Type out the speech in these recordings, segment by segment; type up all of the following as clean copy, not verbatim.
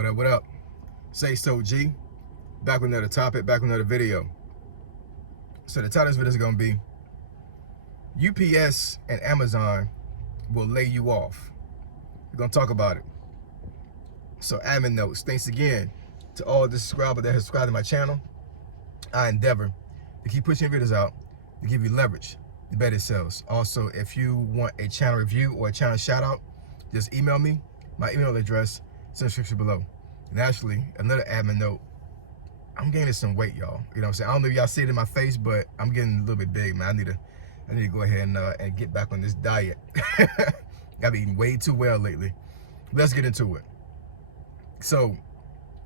What up, what up? Say so G. Back with another topic, back with another video. So the title of this video is going to be UPS and Amazon will lay you off. We're going to talk about it. So admin notes, thanks again to all the subscribers that have subscribed to my channel. I endeavor to keep pushing videos out to give you leverage to better sales. Also, if you want a channel review or a channel shout out, just email me. My email address is in the description below. And actually, another admin note, I'm gaining some weight, y'all. You know what I'm saying? I don't know if y'all see it in my face, but I'm getting a little bit big, man. I need to go ahead and get back on this diet. I've been eating way too well lately. Let's get into it. So,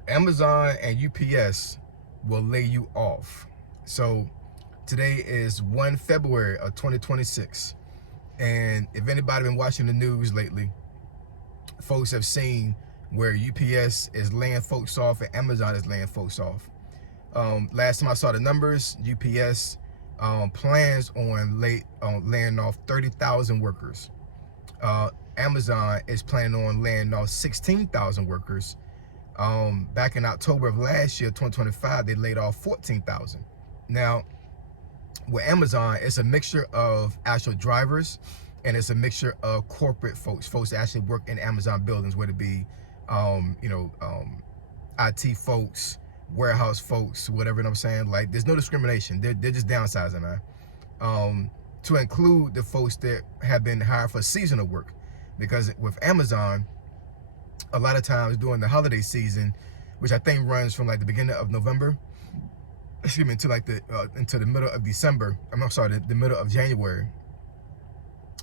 Amazon and UPS will lay you off. So, today is 1 February of 2026. And if anybody been watching the news lately, folks have seen where UPS is laying folks off and Amazon is laying folks off. Last time I saw the numbers, UPS plans on laying off 30,000 workers. Amazon is planning on laying off 16,000 workers. Back in October of last year, 2025, they laid off 14,000. Now, with Amazon, it's a mixture of actual drivers and it's a mixture of corporate folks that actually work in Amazon buildings, whether it be IT folks, warehouse folks, whatever, you know what I'm saying? Like, there's no discrimination. They're just downsizing, man. To include the folks that have been hired for seasonal work. Because with Amazon, a lot of times during the holiday season, which I think runs from like the beginning of November, excuse me, to like into the middle of December, the middle of January,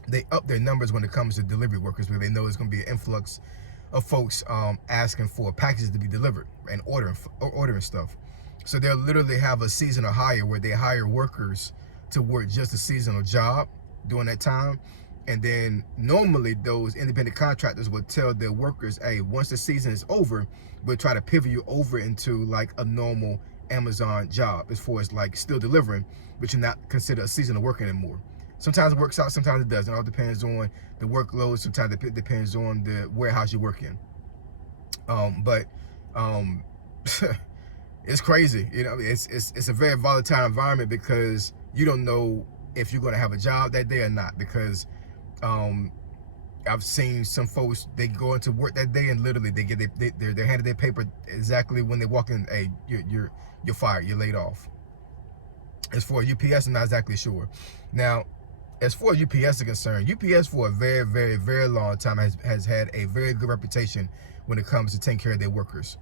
they up their numbers when it comes to delivery workers, where they know it's going to be an influx of folks asking for packages to be delivered and ordering stuff. So they'll literally have a seasonal hire where they hire workers to work just a seasonal job during that time. And then normally those independent contractors would tell their workers, hey, once the season is over, we'll try to pivot you over into like a normal Amazon job as far as like still delivering, but you're not considered a seasonal work anymore. Sometimes it works out, sometimes it doesn't. It all depends on the workload. Sometimes it depends on the warehouse you work in. It's crazy. You know, it's a very volatile environment because you don't know if you're going to have a job that day or not. Because I've seen some folks, they go into work that day and literally they're handed their paper exactly when they walk in. Hey, you're fired. You're laid off. As for UPS, I'm not exactly sure. Now, as far as UPS is concerned, UPS for a very, very, very long time has had a very good reputation when it comes to taking care of their workers.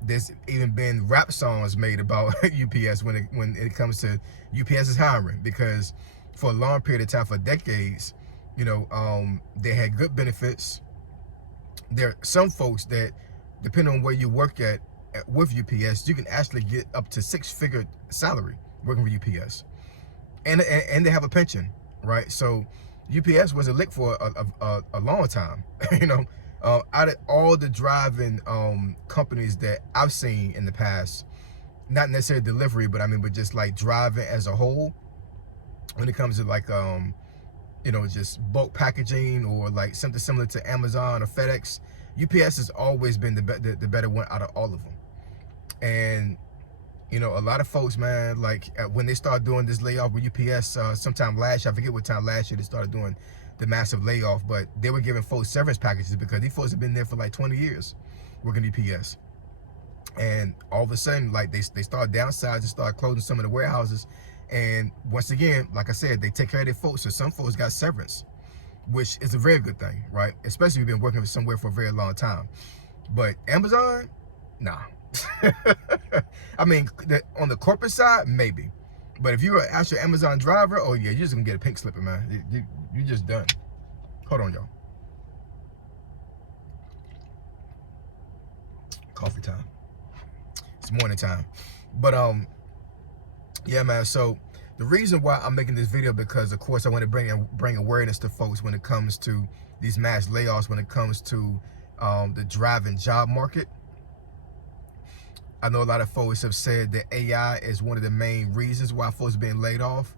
There's even been rap songs made about UPS when it comes to UPS's hiring, because for a long period of time, for decades, they had good benefits. There are some folks that, depending on where you work at with UPS, you can actually get up to 6-figure salary working for UPS. And they have a pension, right? So UPS was a lick for a long time. Out of all the driving companies that I've seen in the past, not necessarily delivery, but just like driving as a whole, when it comes to like just bulk packaging or like something similar to Amazon or FedEx, UPS has always been the better one out of all of them. And a lot of folks, man, like when they start doing this layoff with UPS, sometime last year, I forget what time last year they started doing the massive layoff, but they were giving folks severance packages because these folks have been there for like 20 years working UPS. And all of a sudden, like they start downsizing, start closing some of the warehouses. And once again, like I said, they take care of their folks. So some folks got severance, which is a very good thing, right? Especially if you've been working somewhere for a very long time. But Amazon, nah. On the corporate side, maybe. But if you're an actual Amazon driver, oh yeah, you're just gonna get a pink slipper, man. You're just done. Hold on, y'all. Coffee time. It's morning time. But yeah, man. So the reason why I'm making this video, because of course I want to bring awareness to folks when it comes to these mass layoffs, when it comes to the driving job market. I know a lot of folks have said that AI is one of the main reasons why folks are being laid off.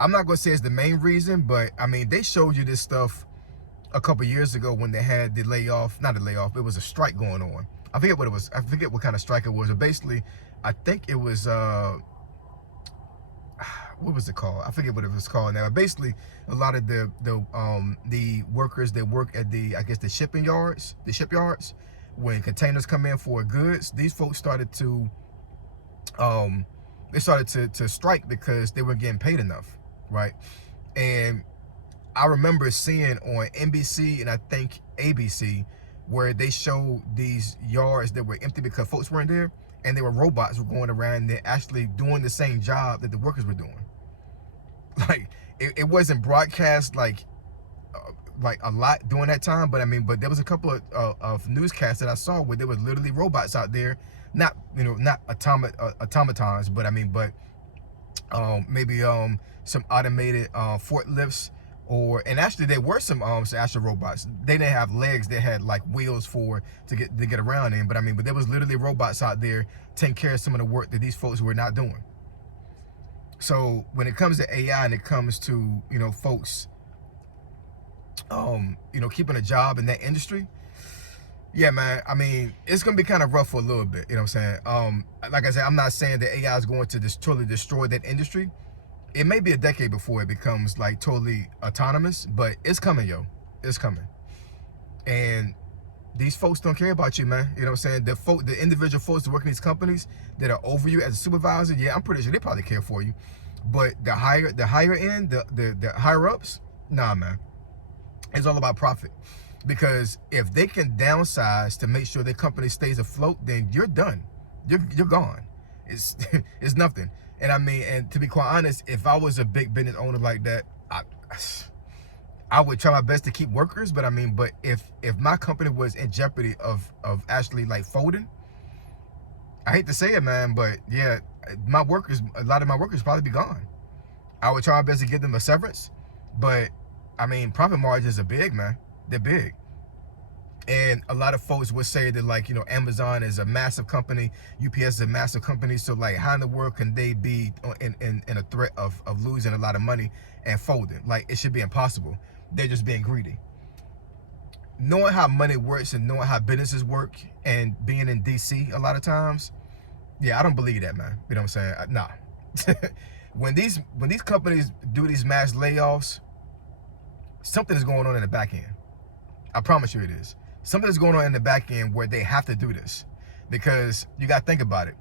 I'm not going to say it's the main reason, but they showed you this stuff a couple years ago when they had the layoff, not a layoff, it was a strike going on. I forget what it was. I forget what kind of strike it was. But basically, I think it was what was it called? I forget what it was called now. Basically, a lot of the workers that work at the, I guess, the shipyards, when containers come in for goods, these folks started to to strike because they weren't getting paid enough, right? And I remember seeing on NBC and I think ABC where they showed these yards that were empty because folks weren't there, and there were robots were going around there actually doing the same job that the workers were doing. Like it wasn't broadcast like a lot during that time, but I mean, but there was a couple of newscasts that I saw where there was literally robots out there, not not automatons, but I mean, but maybe some automated forklifts, and actually there were some actual robots. They didn't have legs; they had like wheels to get around in. But I mean, but there was literally robots out there taking care of some of the work that these folks were not doing. So when it comes to AI and it comes to folks, keeping a job in that industry, yeah, man. I mean, it's gonna be kind of rough for a little bit. You know what I'm saying? Like I said, I'm not saying that AI is going to just totally destroy that industry. It may be a decade before it becomes like totally autonomous, but it's coming, yo. It's coming. And these folks don't care about you, man. You know what I'm saying? The individual folks that work in these companies that are over you as a supervisor, yeah, I'm pretty sure they probably care for you. But the higher end, the higher ups, nah, man. It's all about profit. Because if they can downsize to make sure their company stays afloat, then you're done. You're gone. It's it's nothing. And I mean, and to be quite honest, if I was a big business owner like that, I would try my best to keep workers. But I mean, but if my company was in jeopardy of actually like folding, I hate to say it, man, but yeah, a lot of my workers probably be gone. I would try my best to give them a severance, but I mean, profit margins are big, man. They're big. And a lot of folks would say that, like, Amazon is a massive company, UPS is a massive company, so like how in the world can they be in a threat of losing a lot of money and folding? Like, it should be impossible. They're just being greedy. Knowing how money works and knowing how businesses work and being in DC a lot of times, yeah, I don't believe that, man. You know what I'm saying? Nah. When these companies do these mass layoffs, something is going on in the back end. I promise you it is. Something's going on in the back end where they have to do this, because you got to think about it.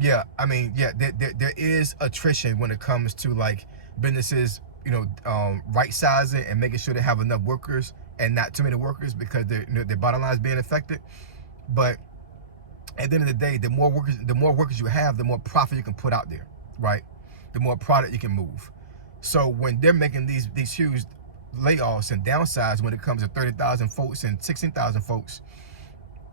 Yeah, I mean, yeah, there is attrition when it comes to like businesses, right sizing and making sure they have enough workers and not too many workers, because their bottom line is being affected. But at the end of the day, the more workers you have, the more profit you can put out there, right? The more product you can move. So when they're making these huge layoffs and downsides when it comes to 30,000 folks and 16,000 folks,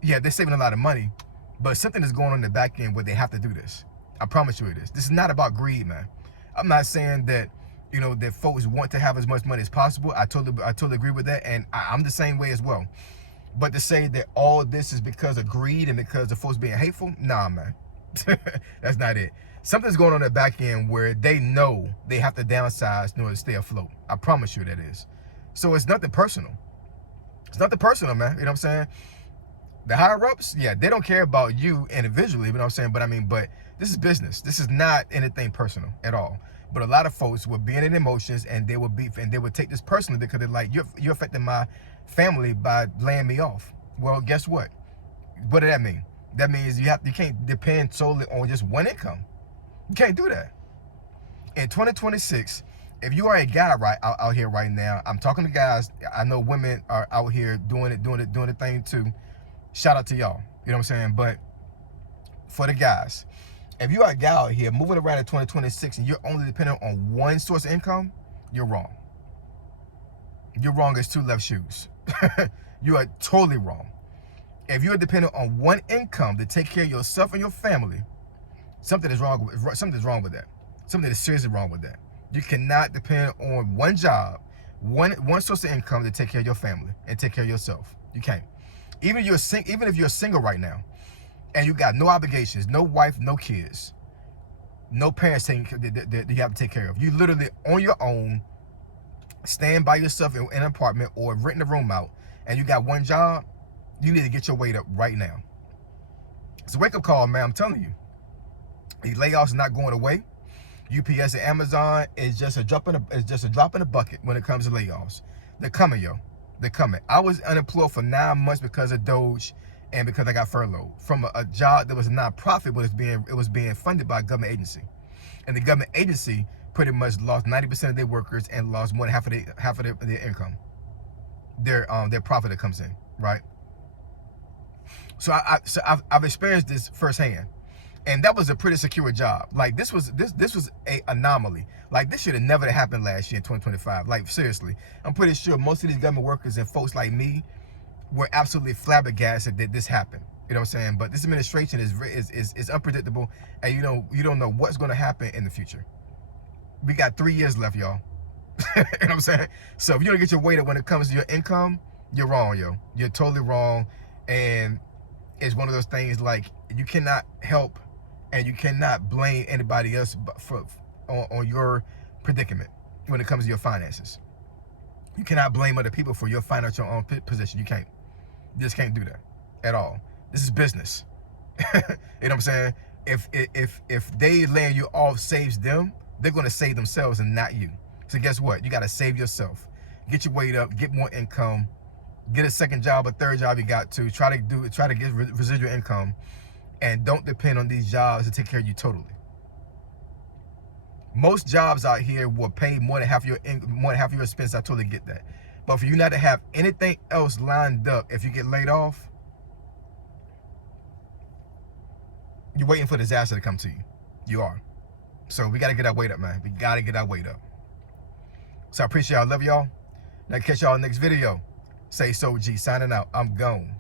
yeah, they're saving a lot of money, but something is going on in the back end where they have to do this. I promise you it is. This is not about greed, man. I'm not saying that that folks want to have as much money as possible. I totally agree with that, and I'm the same way as well. But to say that all this is because of greed and because of folks being hateful, nah, man. That's not it. Something's going on in the back end where they know they have to downsize in order to stay afloat. I promise you that is. So it's nothing personal. It's nothing personal, man. You know what I'm saying? The higher ups, yeah, they don't care about you individually, you know what I'm saying? But I mean, but this is business. This is not anything personal at all. But a lot of folks will be in emotions, and they would take this personally because they're like, you're affecting my family by laying me off. Well, guess what? What did that mean? That means you can't depend solely on just one income. You can't do that. In 2026, if you are a guy out here right now, I'm talking to guys. I know women are out here doing the thing too. Shout out to y'all. You know what I'm saying? But for the guys, if you are a guy out here moving around in 2026 and you're only dependent on one source of income, you're wrong. You're wrong as two left shoes. You are totally wrong. If you're dependent on one income to take care of yourself and your family, something is wrong with that. Something is seriously wrong with that. You cannot depend on one job, one source of income to take care of your family and take care of yourself. You can't. Even if you're single right now, and you got no obligations, no wife, no kids, no parents that you have to take care of. You literally on your own, staying by yourself in an apartment or renting a room out, and you got one job, you need to get your weight up right now. It's a wake-up call, man. I'm telling you. These layoffs are not going away. UPS and Amazon is just a drop in the bucket when it comes to layoffs. They're coming, yo. They're coming. I was unemployed for 9 months because of Doge and because I got furloughed from a job that was a nonprofit, but it was being funded by a government agency, and the government agency pretty much lost 90% of their workers and lost more than half of their income, their profit that comes in, right? So I've experienced this firsthand. And that was a pretty secure job. Like this was a anomaly. Like this should have never happened last year in 2025. Like seriously, I'm pretty sure most of these government workers and folks like me were absolutely flabbergasted that this happened. You know what I'm saying? But this administration is unpredictable, and you don't know what's going to happen in the future. We got 3 years left, y'all. You know what I'm saying? So if you don't get your weight up when it comes to your income, you're wrong, yo. You're totally wrong, and it's one of those things like you cannot help. And you cannot blame anybody else on your predicament when it comes to your finances. You cannot blame other people for your financial position. You can't. You just can't do that at all. This is business. You know what I'm saying? If they laying you off saves them, they're gonna save themselves and not you. So guess what? You gotta save yourself. Get your weight up. Get more income. Get a second job, a third job. You got to try to get residual income. And don't depend on these jobs to take care of you totally. Most jobs out here will pay more than half your expense. I totally get that. But for you not to have anything else lined up if you get laid off, you're waiting for disaster to come to you. You are. So we got to get our weight up, man. We got to get our weight up. So I appreciate y'all. Love y'all. Now catch y'all next video. Say so G. Signing out. I'm gone.